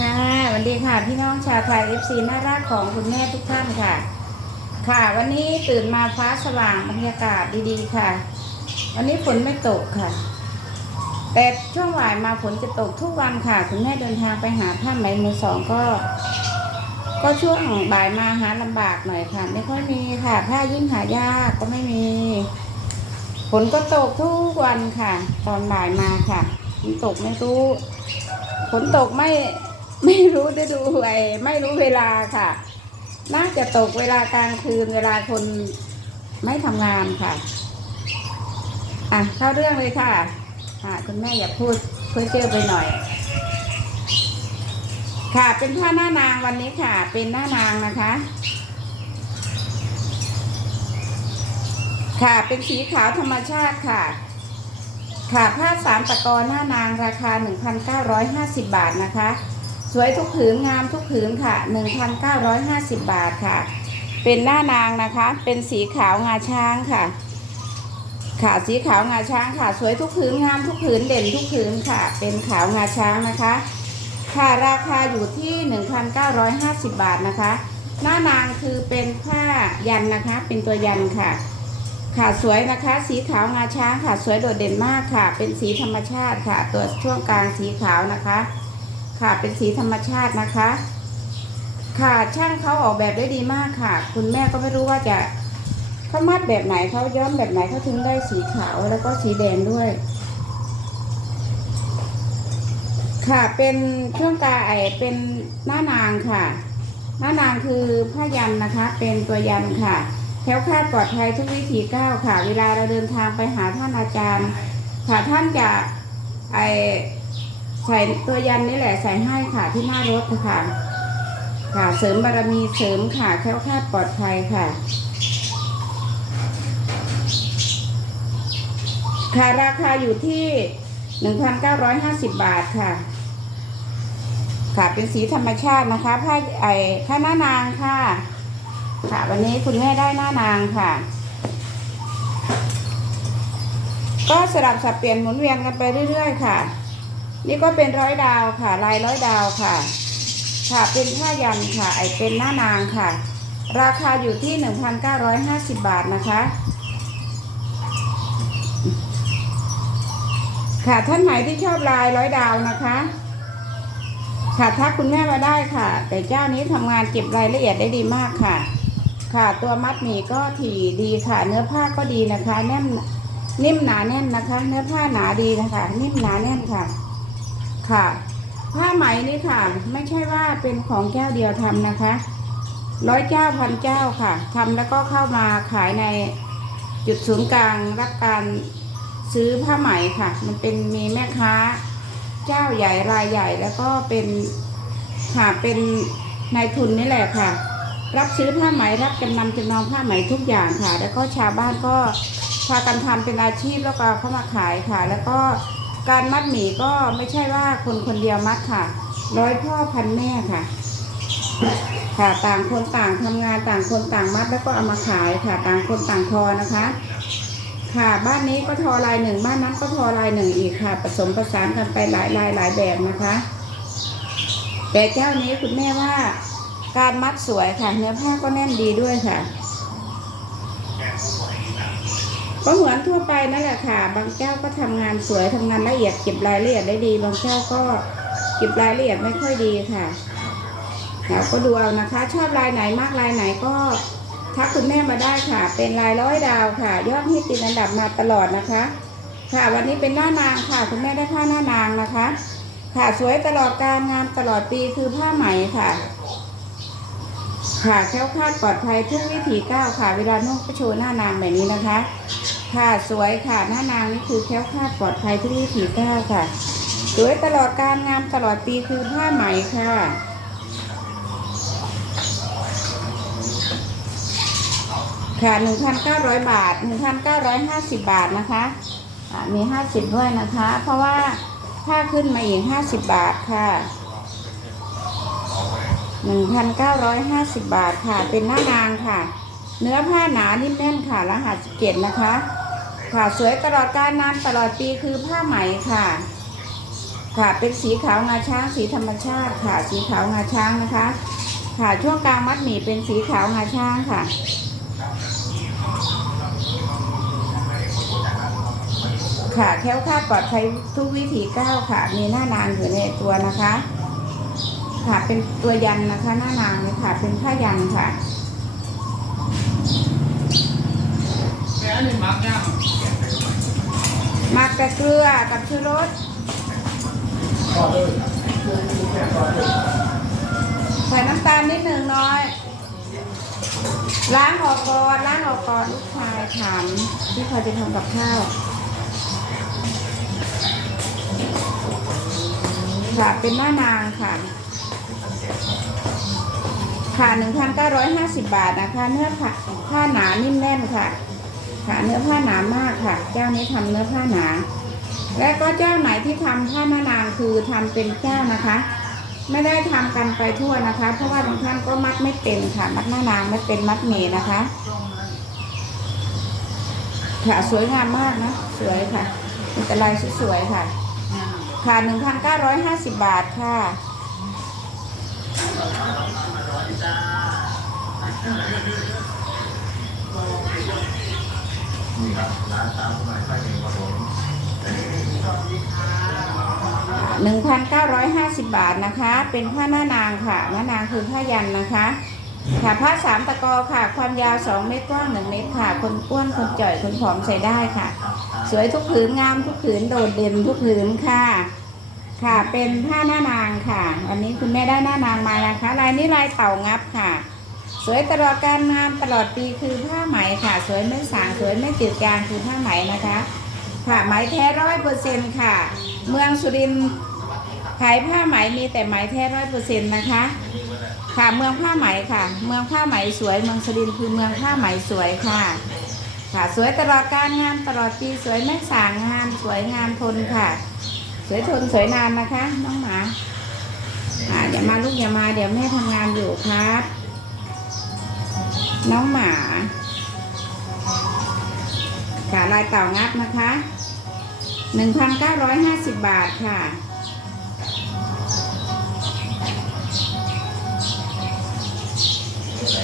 ค่ะสวัสดีค่ะพี่น้องชาวไทยเอฟซีน่ารักของคุณแม่ทุกท่านค่ะ ค่ะวันนี้ตื่นมาฟ้าสว่างบรรยากาศดีๆค่ะ วันนี้ฝนไม่ตกค่ะ แต่ช่วงบ่ายมาฝนจะตกทุกวันค่ะ คุณแม่เดินทางไปหาท่านไหมมือสองก็ ก็ช่วงบ่ายมาหาลำบากหน่อยค่ะ ไม่ค่อยมีค่ะผ้ายิ่งหายากก็ไม่มีฝนก็ตกทุกวันค่ะ ตอนบ่ายมาค่ะฝนตกไม่รู้ฝนตกไม่ ไม่รู้ฤดูไอไม่รู้เวลาค่ะ น่าจะตกเวลากลางคืนเวลาคนไม่ทำงานค่ะ อะเข้าเรื่องเลยค่ะค่ะคุณแม่อย่าพูดเพื่อเจอไปหน่อย ค่ะเป็นผ้าหน้านางวันนี้ค่ะ เป็นหน้านางนะคะ ค่ะเป็นสีขาวธรรมชาติค่ะ ค่ะผ้าสามตะกอหน้านางราคา 1,950 บาทนะคะ สวยทุกผืนงามทุกผืนค่ะ 1,950 บาทค่ะ เป็นหน้านางนะคะ เป็นสีขาวงาช้างค่ะ ค่ะสีขาวงาช้างค่ะ สวยทุกผืนงามทุกผืนเด่นทุกผืนค่ะ เป็นขาวงาช้างนะคะ ค่ะราคาอยู่ที่ 1,950 บาทนะคะ หน้านางคือเป็นผ้ายันนะคะ เป็นตัวยันค่ะ ค่ะสวยนะคะ สีขาวงาช้างค่ะ สวยโดดเด่นมากค่ะ เป็นสีธรรมชาติค่ะ ตัวช่วงกลางสีขาวนะคะ ค่ะเป็นสีธรรมชาตินะคะ ค่ะช่างเขาออกแบบได้ดีมากค่ะ คุณแม่ก็ไม่รู้ว่าจะเขามัดแบบไหนเขาย้อมแบบไหนเขาถึงได้สีขาวแล้วก็สีแดงด้วย ค่ะเป็นช่วงกาไอเป็นหน้านางค่ะ หน้านางคือผ้ายันนะคะ เป็นตัวยันค่ะแคล้วคาดปลอดภัยทุกวิถีก้าวค่ะ เวลาเราเดินทางไปหาท่านอาจารย์ ค่ะท่านจะไอ ใส่ตัวยันนี่แหละใส่ให้ค่ะที่หน้ารถค่ะ ค่ะเสริมบารมีเสริมค่ะแค้วคลาดปลอดภัยค่ะค่ะราคาอยู่ที่ 1,950 บาทค่ะ ค่ะเป็นสีธรรมชาตินะคะผ้าไอ้ผ้าหน้านางค่ะ ค่ะวันนี้คุณแม่ได้หน้านางค่ะ ก็สลับสับเปลี่ยนหมุนเวียนกันไปเรื่อยๆค่ะ นี่ก็เป็นร้อยดาวค่ะ ลายร้อยดาวค่ะ ค่ะเป็นผ้ายันค่ะ ไอเป็นหน้านางค่ะ ราคาอยู่ที่ 1,950 บาทนะคะ ค่ะท่านไหนที่ชอบลายร้อยดาวนะคะ ค่ะทักคุณแม่มาได้ค่ะ แต่เจ้านี้ทำงานเก็บรายละเอียดได้ดีมากค่ะ ค่ะตัวมัดหมี่ก็ถี่ดีค่ะ เนื้อผ้าก็ดีนะคะ แน่นนิ่มหนาแน่นนะคะ เนื้อผ้าหนาดีนะคะ นิ่มหนาแน่นค่ะ ค่ะ ผ้าไหมนี่ค่ะ ไม่ใช่ว่าเป็นของเจ้าเดียวทำนะคะร้อยเจ้าพันเจ้าค่ะทำแล้วก็เข้ามาขายในจุดศูนย์กลางรับการซื้อผ้าไหมค่ะ มันเป็นมีแม่ค้า เจ้าใหญ่รายใหญ่แล้วก็เป็นค่ะเป็นนายทุนนี่แหละค่ะ รับซื้อผ้าไหมรับจำนำจำนองผ้าไหมทุกอย่างค่ะ แล้วก็ชาวบ้านก็พากันทำเป็นอาชีพแล้วก็เข้ามาขายค่ะ แล้วก็ การมัดหมี่ก็ไม่ใช่ว่าคนคนเดียวมัดค่ะ ร้อยพ่อพันแม่ค่ะ ค่ะต่างคนต่างทำงานต่างคนต่างมัดแล้วก็เอามาขายค่ะ ต่างคนต่างทอนะคะ ค่ะบ้านนี้ก็ทอลายหนึ่งบ้านนั้นก็ทอลายหนึ่งอีกค่ะ ผสมผสานกันไปหลายลายหลายแบบนะคะ แต่เจ้านี้คุณแม่ว่าการมัดสวยค่ะ เนื้อผ้าก็แน่นดีด้วยค่ะ ก็เหมือนทั่วไปนั่นแหละค่ะ บางเจ้าก็ทำงานสวยทำงานละเอียดเก็บรายละเอียดได้ดี บางเจ้าก็เก็บรายละเอียดไม่ค่อยดีค่ะเราก็ดูเอานะคะ ชอบลายไหนมากลายไหนก็ทักคุณแม่มาได้ค่ะ เป็นลายร้อยดาวค่ะ ยอดฮิตติดอันดับมาตลอดนะคะ ค่ะวันนี้เป็นหน้านางค่ะ คุณแม่ได้ผ้าหน้านางนะคะ ค่ะสวยตลอดการงามตลอดปีคือผ้าไหมค่ะ ค่ะแค้วคาดปลอดภัยทุกวิถีก้าวค่ะ เวลานุ่งก็โชว์หน้านางแบบนี้นะคะ ค่ะสวยค่ะหน้านางนี่คือแค้วคลาดปลอดภัยทุกวิถีก้าวค่ะ สวยตลอดการงามตลอดปีคือผ้าไหมค่ะค่ะ 1,900 บาท 1,950 บาทนะคะอ่ามี 50 ด้วยนะคะ เพราะว่าถ้าขึ้นมาอีก 50 บาทค่ะ 1,950 บาทค่ะ เป็นหน้านางค่ะ เนื้อผ้าหนานิ่มแน่นค่ะ รหัสเกตนะคะ ค่ะสวยตลอดการนานตลอดปีคือผ้าไหมค่ะ ค่ะเป็นสีขาวงาช้างสีธรรมชาติค่ะ สีขาวงาช้างนะคะ ค่ะช่วงกลางมัดหมี่เป็นสีขาวงาช้างค่ะค่ะแค้วคาดปลอดภัยทุกวิถีก้าวค่ะ มีหน้านางอยู่ในตัวนะคะ ค่ะเป็นตัวยันนะคะ หน้านางเลยค่ะเป็นผ้ายันค่ะแม่นี่มักย่าง หมักแต่เกลือกับชูรสใส่น้ำตาลนิดหนึ่งน้อย ล้างออกก่อนล้างออกก่อนลูกชายถามที่เขาจะทำกับข้าวค่ะเป็นหน้านางค่ะค่ะ1,950 บาทนะคะเนื้อผ้าผ้าหนานิ่มแน่นค่ะ ค่ะ เนื้อผ้าหนามากค่ะ เจ้านี้ทำเนื้อผ้าหนา และก็เจ้าไหนที่ทำผ้าหน้านางคือทำเป็นเจ้านะคะ ไม่ได้ทำกันไปทั่วนะคะ เพราะว่าบางท่านก็มัดไม่เป็นค่ะ มัดหน้านางไม่เป็นมัดเมนะคะค่ะสวยงามมากนะ สวยค่ะเป็นแต่ลายสวยๆค่ะ ค่ะ1,950บาทค่ะ นี่ครับร้านสามคนใหม่ไฟเองครับผม1,950 บาทนะคะ เป็นผ้าหน้านางค่ะหน้านางคือผ้ายันนะคะ ค่ะผ้าสามตะกอค่ะ ความยาว 2 เมตรกว้าง 1 เมตรค่ะ คนอ้วนคนจ่อยคนผอมใส่ได้ค่ะ สวยทุกผืนงามทุกผืนโดดเด่นทุกผืนค่ะ ค่ะเป็นผ้าหน้านางค่ะ วันนี้คุณแม่ได้หน้านางมานะคะ ลายนี้ลายเต่างับค่ะ สวยตลอดการงานตลอดปีคือผ้าไหมค่ะ สวยไม่สางสวยไม่ติดยางคือผ้าไหมนะคะค่ะไหมแท้ร้อยเปอร์เซ็นต์ค่ะ เมืองสุรินทร์ขายผ้าไหมมีแต่ไหมแท้ร้อยเปอร์เซ็นต์นะคะ ค่ะเมืองผ้าไหมค่ะ เมืองผ้าไหมสวยเมืองสุรินทร์คือเมืองผ้าไหมสวยค่ะ ค่ะสวยตลอดการงานตลอดปีสวยไม่สางงามสวยงามทนค่ะ สวยทนสวยนานนะคะ น้องหมาอ่าอย่ามาลูกอย่ามาเดี๋ยวแม่ทำงานอยู่ครับ น้องหมาค่ะลายเต่างับนะคะ1,950บาทค่ะ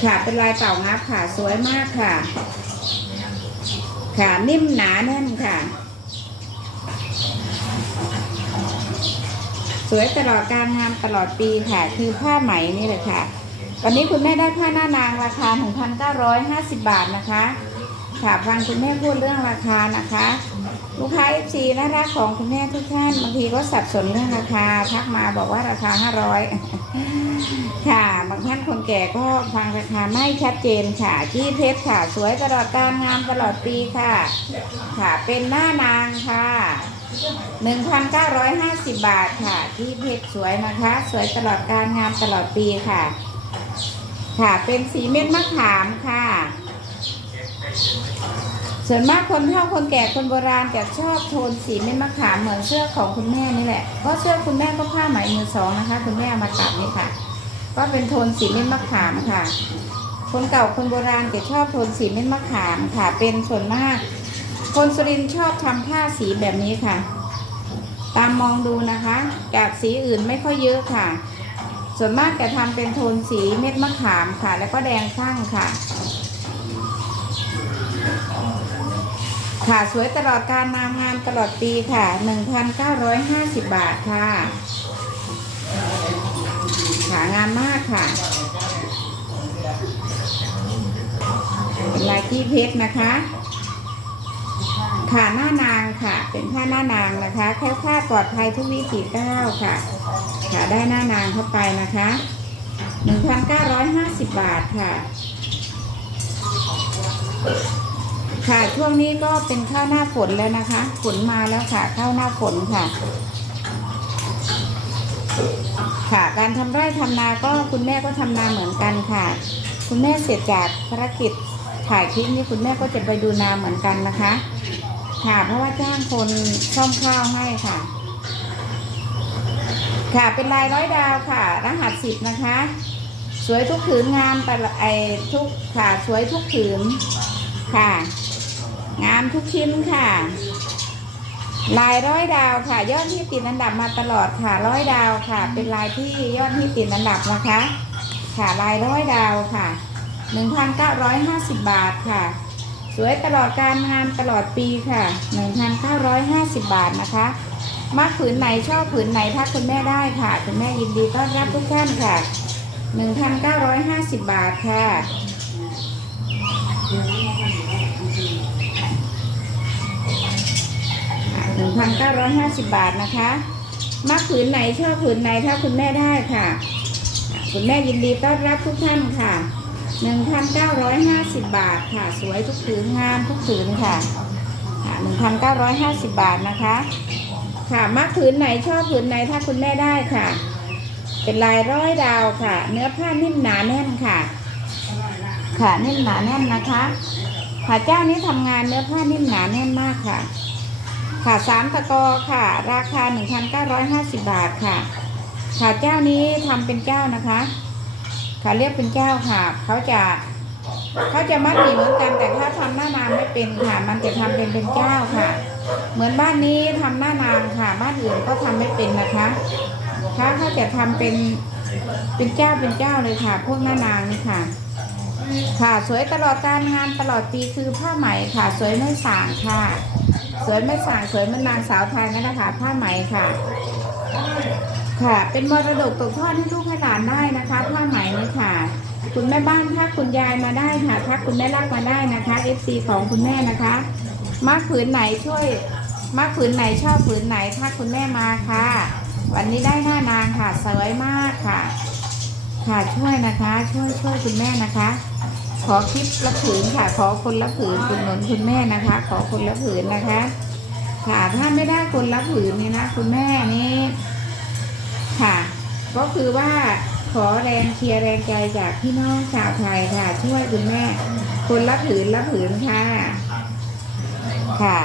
ค่ะเป็นลายเต่างับค่ะ สวยมากค่ะ ค่ะนิ่มหนาแน่นค่ะ สวยตลอดการงานตลอดปีค่ะ คือผ้าไหมนี่แหละค่ะ วันนี้คุณแม่ได้ผ้าหน้านางราคา 1,950 บาทนะคะ ค่ะฟังคุณแม่พูดเรื่องราคานะคะ ลูกค้า FC น่ารักของคุณแม่ทุกท่านบางทีก็สับสนเรื่องราคาทักมาบอกว่าราคา 500 ค่ะ บางท่านคนแก่ก็ฟังราคาไม่ชัดเจนค่ะจี้เพชรค่ะสวยตลอดการงานตลอดปีค่ะ ค่ะเป็นหน้านางค่ะ1,950 บาทค่ะ ที่เพชรสวยนะคะ สวยตลอดการงานตลอดปีค่ะ ค่ะ เป็นสีเม็ดมะขามค่ะ ส่วนมากคนเฒ่าคนแก่คนโบราณจะชอบโทนสีเม็ดมะขามเหมือนเสื้อของคุณแม่นี่แหละ เพราะเสื้อคุณแม่ก็ผ้าไหมมือสองนะคะ คุณแม่ามาตัดนี่ค่ะ ก็เป็นโทนสีเม็ดมะขามค่ะ คนเก่าคนโบราณจะชอบโทนสีเม็ดมะขามค่ะ เป็นส่วนมาก คนสุรินชอบทำผ้าสีแบบนี้ค่ะ ตามมองดูนะคะจากสีอื่นไม่ค่อยเยอะค่ะ ส่วนมากจะทำเป็นโทนสีเม็ดมะขามค่ะ แล้วก็แดงข้างค่ะ ค่ะสวยตลอดการนามงานตลอดปีค่ะ 1,950 บาทค่ะขางามมากค่ะเป็นลายที่เพชรนะคะ ค่ะหน้านางค่ะ เป็นผ้าหน้านางนะคะ แค่ผ้าปลอดภัยทุกวิถีก้าวค่ะ ค่ะได้หน้านางเข้าไปนะคะ1,950 บาทค่ะ ค่ะช่วงนี้ก็เป็นข้าวหน้าฝนแล้วนะคะฝนมาแล้วค่ะข้าวหน้าฝนค่ะ ค่ะการทำไร่ทำนาก็คุณแม่ก็ทำนาเหมือนกันค่ะ คุณแม่เสร็จจากภารกิจถ่ายคลิปนี้คุณแม่ก็จะไปดูนาเหมือนกันนะคะ ค่ะเพราะว่าจ้างคนซ่อมข้าวให้ค่ะ ค่ะเป็นลายร้อยดาวค่ะ รหัสสิบนะคะ สวยทุกผืนงามแต่ไอทุกค่ะสวยทุกผืนค่ะ งามทุกชิ้นค่ะ ลายร้อยดาวค่ะ ยอดที่ติดอันดับมาตลอดค่ะร้อยดาวค่ะ เป็นลายที่ยอดที่ติดอันดับนะคะ ค่ะลายร้อยดาวค่ะ1,950บบาทค่ะ สวยตลอดการงานตลอดปีค่ะ1,950บาทนะคะ มักผืนไหนชอบผืนไหนถ้าคุณแม่ได้ค่ะ คุณแม่ยินดีต้อนรับทุกท่านค่ะ 1,950 บาทค่ะ 1,950 บาทนะคะมักผืนไหนชอบผืนไหนถ้าคุณแม่ได้ค่ะ คุณแม่ยินดีต้อนรับทุกท่านค่ะ 1,950 บาทค่ะ สวยทุกผืนงามทุกผืนค่ะค่ะ1,950 บาทนะคะ ค่ะมักผืนไหนชอบผืนไหนถ้าคุณแม่ได้ค่ะ เป็นลายร้อยดาวค่ะ เนื้อผ้านิ่มหนาแน่นค่ะ ค่ะนิ่มหนาแน่นนะคะค่ะเจ้านี้ทำงานเนื้อผ้านิ่มหนาแน่นมากค่ะ ค่ะสามตะกอค่ะ ราคา1,950บาทค่ะ ค่ะเจ้านี้ทำเป็นแก้วนะคะ ค่ะเรียกเป็นแก้วค่ะเขาจะเขาจะมัดหมี่เหมือนกันแต่ถ้าทำหน้านางไม่เป็นค่ะ มันจะทำเป็นเป็นแก้วค่ะ เหมือนบ้านนี้ทำหน้านางค่ะ บ้านอื่นก็ทำไม่เป็นนะคะถ้าเขาจะทำเป็นเป็นเจ้าเป็นเจ้าเลยค่ะ พวกหน้านางนี่ค่ะ ค่ะสวยตลอดการงานตลอดปีคือผ้าไหมค่ะ สวยไม่สางค่ะ สวยไม่สางสวยหมันนางสาวไทยนั่นแหละค่ะผ้าไหมค่ะ ค่ะ เป็นมรดกตกทอดให้ลูกให้หลานได้นะคะ ผ้าไหมนี่ค่ะ คุณแม่บ้านถ้าคุณยายมาได้ค่ะถ้าคุณแม่รักมาได้นะคะ FC ของคุณแม่นะคะ มักผืนไหนช่วย มักผืนไหนชอบผืนไหนถ้าคุณแม่มาค่ะ วันนี้ได้หน้านางค่ะสวยมากค่ะ ค่ะช่วยนะคะ ช่วยช่วยคุณแม่นะคะ ขอคลิปละผืนค่ะ ขอคนละผืนคุณหนุนคุณแม่นะคะ ขอคนละผืนนะคะ ค่ะถ้าไม่ได้คนละผืนนี่นะคุณแม่นี่ค่ะ ก็คือว่าขอแรงเชียร์แรงใจจากพี่น้องชาวไทยค่ะ ช่วยคุณแม่ คนละผืนละผืนค่ะ ค่ะ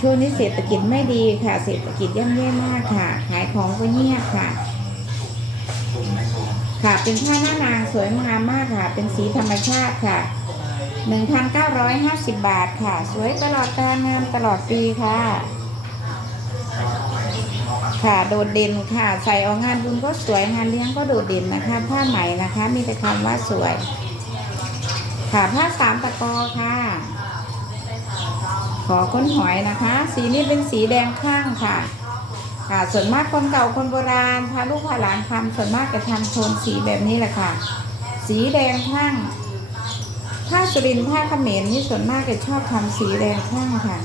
ช่วงนี้เศรษฐกิจไม่ดีค่ะ เศรษฐกิจย่ำแย่มากค่ะ ขายของก็เงียบค่ะ ค่ะเป็นผ้าหน้านางสวยงามมากค่ะ เป็นสีธรรมชาติค่ะ1,950บาทค่ะ สวยตลอดการงานตลอดปีค่ะ ค่ะโดดเด่นค่ะ ใส่ออกงานบุญก็สวยงานเลี้ยงก็โดดเด่นนะคะ ผ้าไหมนะคะ มีแต่คำว่าสวย ค่ะผ้าสามตะกอค่ะ ขอค้นหอยนะคะ สีนี้เป็นสีแดงข้างค่ะ ค่ะ ส่วนมากคนเก่าคนโบราณพาลูกพาหลานทำส่วนมากจะทำโทนสีแบบนี้แหละค่ะ สีแดงข้างผ้าสุรินทร์ผ้าเขมรนี่ส่วนมากจะชอบทำสีแดงข้างค่ะ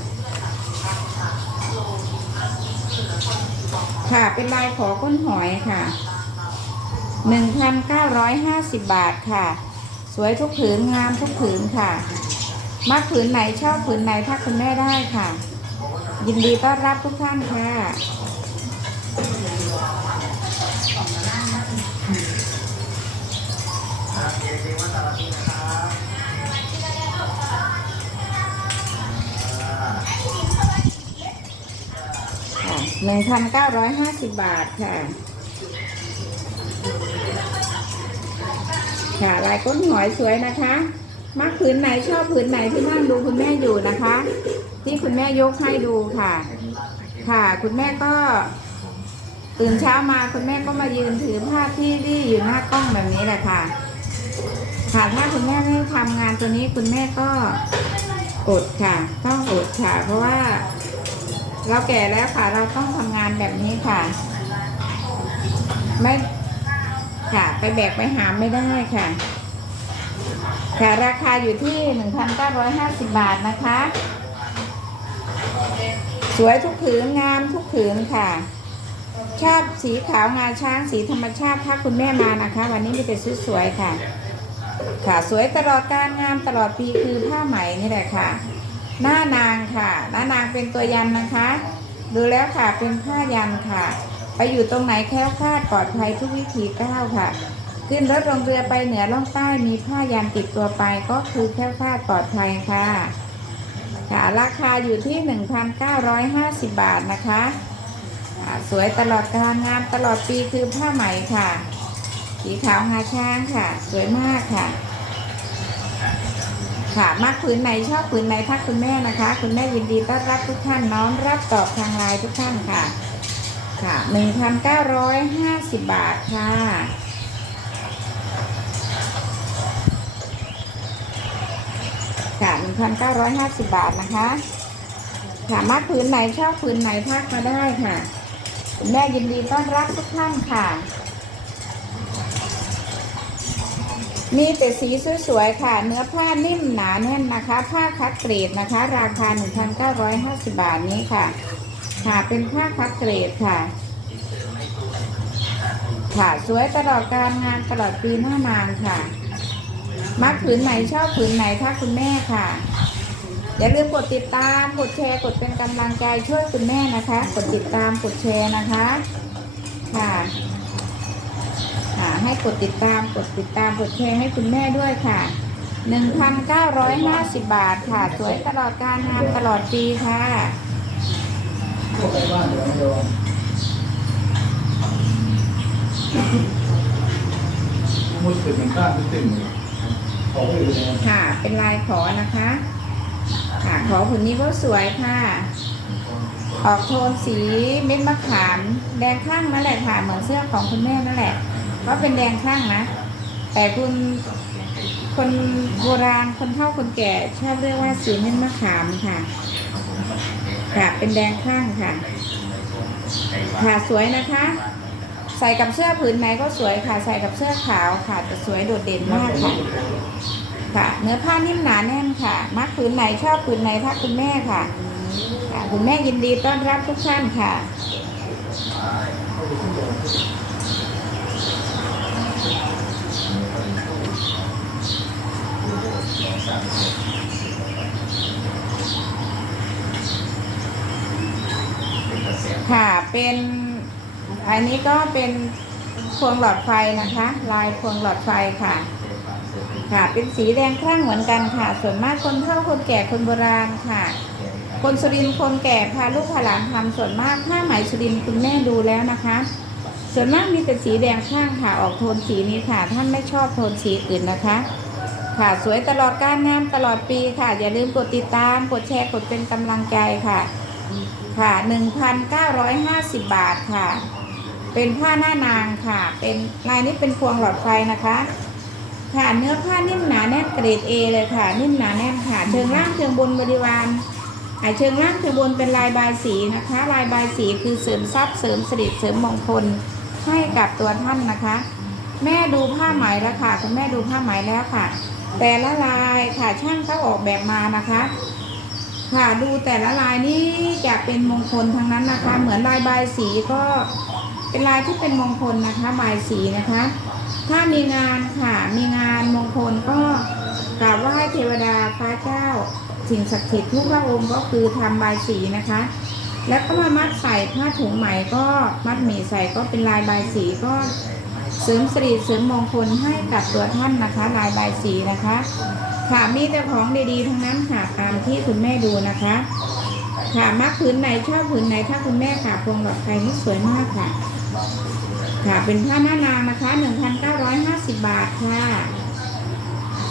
ค่ะเป็นลายขอก้นหอยค่ะ1,950บาทค่ะ สวยทุกผืนงามทุกผืนค่ะ มักผืนไหนชอบผืนไหนถ้าคุณแม่ได้ค่ะ ยินดีต้อนรับทุกท่านค่ะหนึ่งพันเก้าร้อยห้าสิบบาทค่ะ ค่ะลายก้นหอยสวยนะคะมักผืนไหนชอบผืนไหนที่นั่งดูคุณแม่อยู่นะคะ ที่คุณแม่ยกให้ดูค่ะ ค่ะ คุณแม่ก็ ตื่นเช้ามาคุณแม่ก็มายืนถือผ้าที่ที่อยู่หน้ากล้องแบบนี้แหละค่ะ ค่ะถ้าคุณแม่ไม่ทำงานตัวนี้คุณแม่ก็อดค่ะ ต้องอดค่ะ เพราะว่า เราแก่แล้วค่ะเราต้องทำงานแบบนี้ค่ะ ไม่ ค่ะ ไปแบกไปหามไม่ได้ค่ะ ค่ะราคาอยู่ที่ 1,950 บาทนะคะ สวยทุกผืนงามทุกผืนค่ะ ชอบสีขาวงาช้างสีธรรมชาติถ้าคุณแม่มานะคะ วันนี้มีแต่สวยๆค่ะ ค่ะสวยตลอดการงามตลอดปีคือผ้าไหมนี่แหละค่ะ หน้านางค่ะ หน้านางเป็นตัวยันนะคะ ดูแล้วค่ะเป็นผ้ายันค่ะ ไปอยู่ตรงไหนแคล้วคลาดปลอดภัยทุกวิถีก้าวค่ะ ขึ้นรถลงเรือไปเหนือล่องใต้มีผ้ายันติดตัวไปก็คือแคล้วคลาดปลอดภัยค่ะ ค่ะ ราคาอยู่ที่ 1,950 บาทนะคะสวยตลอดการงามตลอดปีคือผ้าไหมค่ะสีขาวงาช้างค่ะ สวยมากค่ะคค่ะมากผืนไหนชอบผืนไหนทักคุณแม่นะคะ คุณแม่ยินดีต้อนรับทุกท่านน้อมรับตอบทางไลน์ทุกท่านค่ะ ค่ะหนึ่งพันเก้าร้อยห้าสิบบาทค่ะ ค่ะหนึ่งพันเก้าร้อยห้าสิบบาทนะคะค่ะมากผืนไหนชอบผืนไหนทักมาได้ค่ะคุณแม่ยินดีต้อนรับทุกท่านค่ะ มีแต่สีสวยๆค่ะ เนื้อผ้านิ่มหนาแน่นนะคะ ผ้าคัดเกรดนะคะ ราคา 1,950 บาทนี้ค่ะ ค่ะเป็นผ้าคัดเกรดค่ะ ค่ะสวยตลอดการงานตลอดปีหน้านานค่ะ มักผืนไหนชอบผืนไหนถ้าคุณแม่ค่ะ อย่าลืมกดติดตามกดแชร์กดเป็นกำลังใจช่วยคุณแม่นะคะ กดติดตามกดแชร์นะคะค่ะค่ะให้กดติดตามกดติดตามกดแชร์ให้คุณแม่ด้วยค่ะ1,950 บาทค่ะ สวยตลอดการงานตลอดปีค่ะ พวกไปบ้านเดี๋ยวไม่โดนมุดตึกเหมือนข้ามตึกตึกเลยขอไปเลยนะค่ะ เป็นลายขอนะคะ ค่ะ ขอผืนนี้ก็สวยค่ะ ออกโทนสีเม็ดมะขาม แดงข้างนั่นแหละค่ะ เหมือนเสื้อของคุณแม่นั่นแหละ ก็เป็นแดงข้างนะ แต่คุณคนโบราณคนเฒ่าคนแก่ชอบเรียกว่าสีเม็ดมะขามค่ะ ค่ะ เป็นแดงข้างค่ะ ค่ะสวยนะคะ ใส่กับเสื้อผืนไหนก็สวยค่ะ ใส่กับเสื้อขาวค่ะจะสวยโดดเด่นมากค่ะ ค่ะ เนื้อผ้านิ่มหนาแน่นค่ะ มักผืนไหนชอบผืนไหนทักคุณแม่ค่ะค่ะคุณแม่ยินดีต้อนรับทุกท่านค่ะ ค่ะเป็นอันนี้ก็เป็นพวงหลอดไฟนะคะ ลายพวงหลอดไฟค่ะ ค่ะ เป็นสีแดงคลั่งเหมือนกันค่ะ ส่วนมากคนเฒ่าคนแก่คนโบราณค่ะ คนสุรินทร์คนแก่พาลูกพาหลานทำส่วนมากผ้าไหมสุรินทร์คุณแม่ดูแล้วนะคะ ส่วนมากมีแต่สีแดงข้างค่ะ ออกโทนสีนี้ค่ะ ท่านไม่ชอบโทนสีอื่นนะคะค่ะสวยตลอดการงานตลอดปีค่ะ อย่าลืมกดติดตาม กดแชร์ กดเป็นกำลังใจค่ะ ค่ะ 1,950 บาทค่ะ เป็นผ้าหน้านางค่ะ เป็นลายนี้เป็นพวงหลอดไฟนะคะ ค่ะเนื้อผ้านิ่มหนาแน่นเกรด A เลยค่ะ นิ่มหนาแน่นค่ะเชิงล่างเชิงบนบริวารอ่าเชิงล่างเชิงบนเป็นลายบายสีนะคะ ลายบายสีคือเสริมทรัพย์เสริมสิริเสริมมงคลให้กับตัวท่านนะคะ แม่ดูผ้าไหมแล้วค่ะคุณแม่ดูผ้าไหมแล้วค่ะ แต่ละลายค่ะช่างเขาออกแบบมานะคะ ค่ะดูแต่ละลายนี่จะเป็นมงคลทั้งนั้นนะคะ เหมือนลายบายสีก็เป็นลายที่เป็นมงคลนะคะบายสีนะคะ ถ้ามีงานค่ะมีงานมงคลก็กราบไหว้เทวดาพระเจ้า สิ่งศักดิ์สิทธิ์ทุกพระองค์ก็คือทำบายสีนะคะ แล้วก็มามัดใส่ผ้าถุงไหมก็มัดหมี่ใส่ก็เป็นลายบายสีก็เสริมสิริเสริมมงคลให้กับตัวท่านนะคะ ลายบายสีนะคะ ค่ะมีแต่ของดีๆทั้งนั้นค่ะตามที่คุณแม่ดูนะคะ ค่ะมักผืนไหนชอบผืนไหนถ้าคุณแม่ค่ะพวงหลอดไฟนี่สวยมากค่ะ ค่ะเป็นผ้าหน้านางนะคะ1,950 บาทค่ะ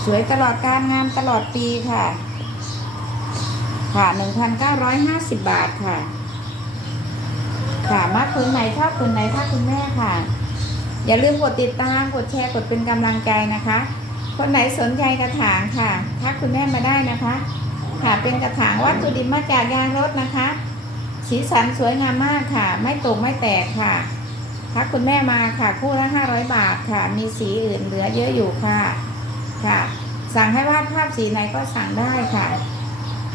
สวยตลอดการงานตลอดปีค่ะ ค่ะ 1,950 บาทค่ะ ค่ะมักผืนไหนชอบผืนไหนถ้าคุณแม่ค่ะ อย่าลืมกดติดตามกดแชร์กดเป็นกำลังใจนะคะ คนไหนสนใจกระถางค่ะทักคุณแม่มาได้นะคะ ค่ะเป็นกระถางวัตถุดิบมาจากยางรถนะคะ สีสันสวยงามมากค่ะ ไม่ตกไม่แตกค่ะทักคุณแม่มาค่ะคู่ละ500บาทค่ะ มีสีอื่นเหลือเยอะอยู่ค่ะค่ะ สั่งให้วาดภาพสีไหนก็สั่งได้ค่ะ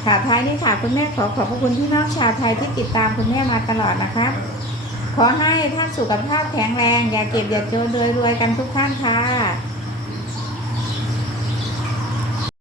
ค่ะท้ายนี้ค่ะคุณแม่ขอขอบพระคุณพี่น้องชาวไทยที่ติดตามคุณแม่มาตลอดนะคะขอให้ท่านสุขภาพแข็งแรง อย่าเก็บอย่าจนรวยรวยๆกันทุกท่านค่ะ